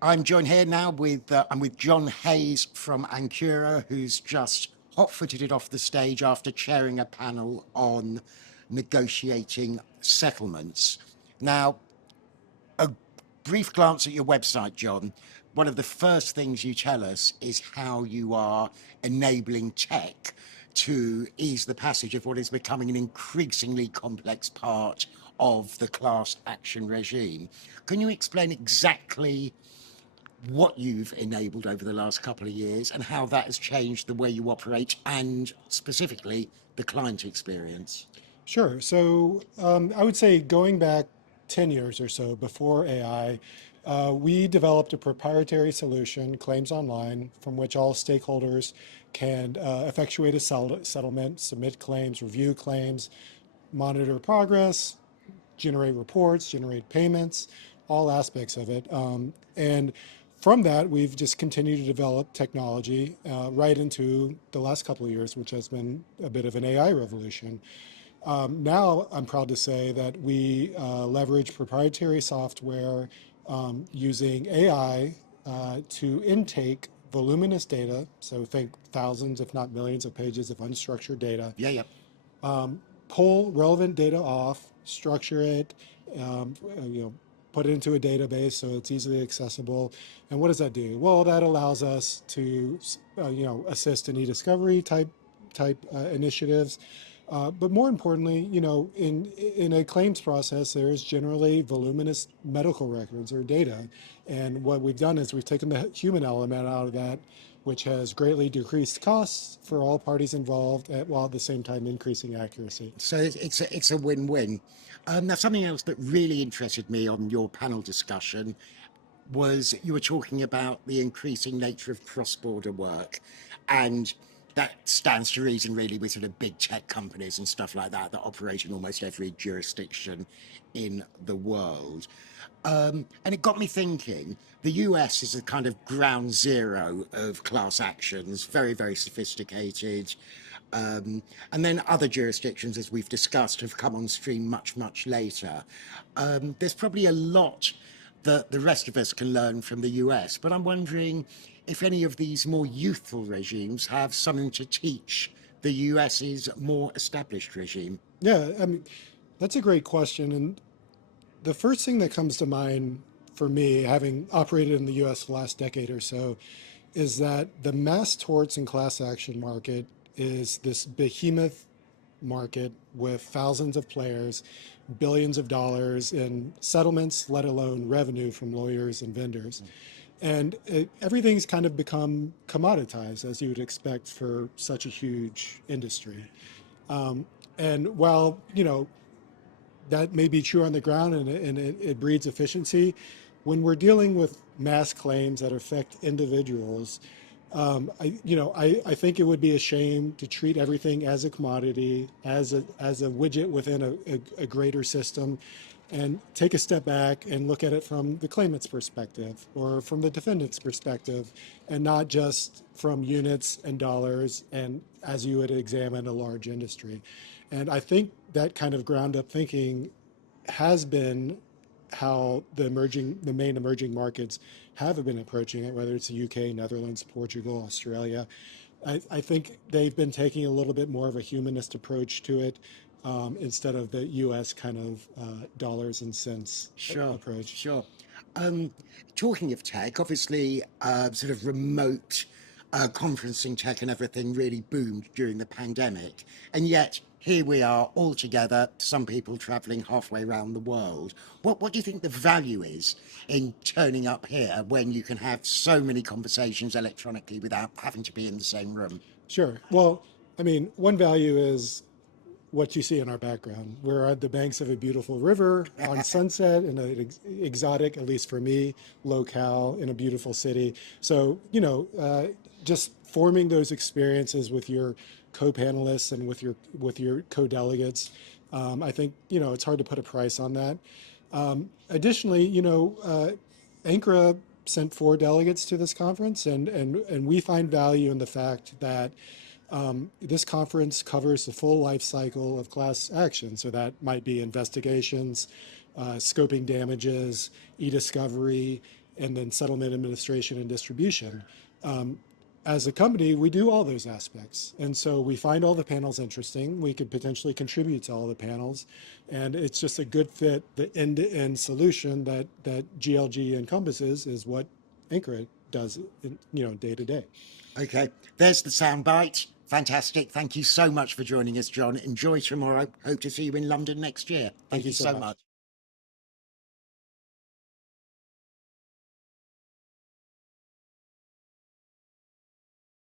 I'm joined here now with I'm with John Hayes from Ankura, who's just hot-footed it off the stage after chairing a panel on negotiating settlements. Now, a brief glance at your website, John. One of the first things you tell us is how you are enabling tech to ease the passage of what is becoming an increasingly complex part of the class action regime. Can you explain exactly what you've enabled over the last couple of years and how that has changed the way you operate and specifically the client experience? Sure. So I would say going back 10 years or so before AI, we developed a proprietary solution, Claims Online, from which all stakeholders can effectuate a settlement, submit claims, review claims, monitor progress, generate reports, generate payments, all aspects of it. And from that, we've just continued to develop technology right into the last couple of years, which has been a bit of an AI revolution. Now, I'm proud to say that we leverage proprietary software using AI to intake voluminous data. So think thousands, if not millions of pages of unstructured data, Yeah, yeah. pull relevant data off, structure it, put it into a database so it's easily accessible. And what does that do? Well, that allows us to, assist in e-discovery type initiatives. But more importantly, in a claims process, there is generally voluminous medical records or data. And what we've done is we've taken the human element out of that, which has greatly decreased costs for all parties involved, while at the same time increasing accuracy. So it's a win-win. Now, something else that really interested me on your panel discussion was you were talking about the increasing nature of cross-border work, and that stands to reason really with sort of big tech companies and stuff like that that operate in almost every jurisdiction in the world. And it got me thinking, the US is a kind of ground zero of class actions, very, very sophisticated. And then other jurisdictions, as we've discussed, have come on stream much, much later. There's probably a lot that the rest of us can learn from the US, but I'm wondering if any of these more youthful regimes have something to teach the US's more established regime. Yeah, I mean, that's a great question. And the first thing that comes to mind for me, having operated in the US the last decade or so, is that the mass torts and class action market is this behemoth market with thousands of players, billions of dollars in settlements, let alone revenue from lawyers and vendors. And everything's kind of become commoditized, as you would expect for such a huge industry. And while, that may be true on the ground and it breeds efficiency, when we're dealing with mass claims that affect individuals, I think it would be a shame to treat everything as a commodity, as a widget within a greater system, and take a step back and look at it from the claimant's perspective or from the defendant's perspective, and not just from units and dollars, and as you would examine a large industry. And I think that kind of ground up thinking has been how the main emerging markets have been approaching it, whether it's the UK, Netherlands, Portugal, Australia. I think they've been taking a little bit more of a humanist approach to it, instead of the US kind of dollars and cents Sure, approach. sure. Um, Talking of tech, obviously, sort of remote conferencing tech and everything really boomed during the pandemic. And yet, here we are all together, some people traveling halfway around the world. What do you think the value is in turning up here when you can have so many conversations electronically without having to be in the same room? Sure. Well, I mean, one value is what you see in our background. We're at the banks of a beautiful river on Sunset in an exotic, at least for me, locale in a beautiful city. So, just forming those experiences with your co-panelists and with your co-delegates, I think, it's hard to put a price on that. Additionally, Ankara sent 4 delegates to this conference, and we find value in the fact that this conference covers the full life cycle of class action. So that might be investigations, scoping damages, e-discovery, and then settlement administration and distribution. As a company, we do all those aspects. And so we find all the panels interesting. We could potentially contribute to all the panels. And it's just a good fit. The end-to-end solution that GLG encompasses is what Ankura does, day to day. Okay, there's the soundbite. Fantastic. Thank you so much for joining us, John. Enjoy tomorrow. Hope to see you in London next year. Thank you so much.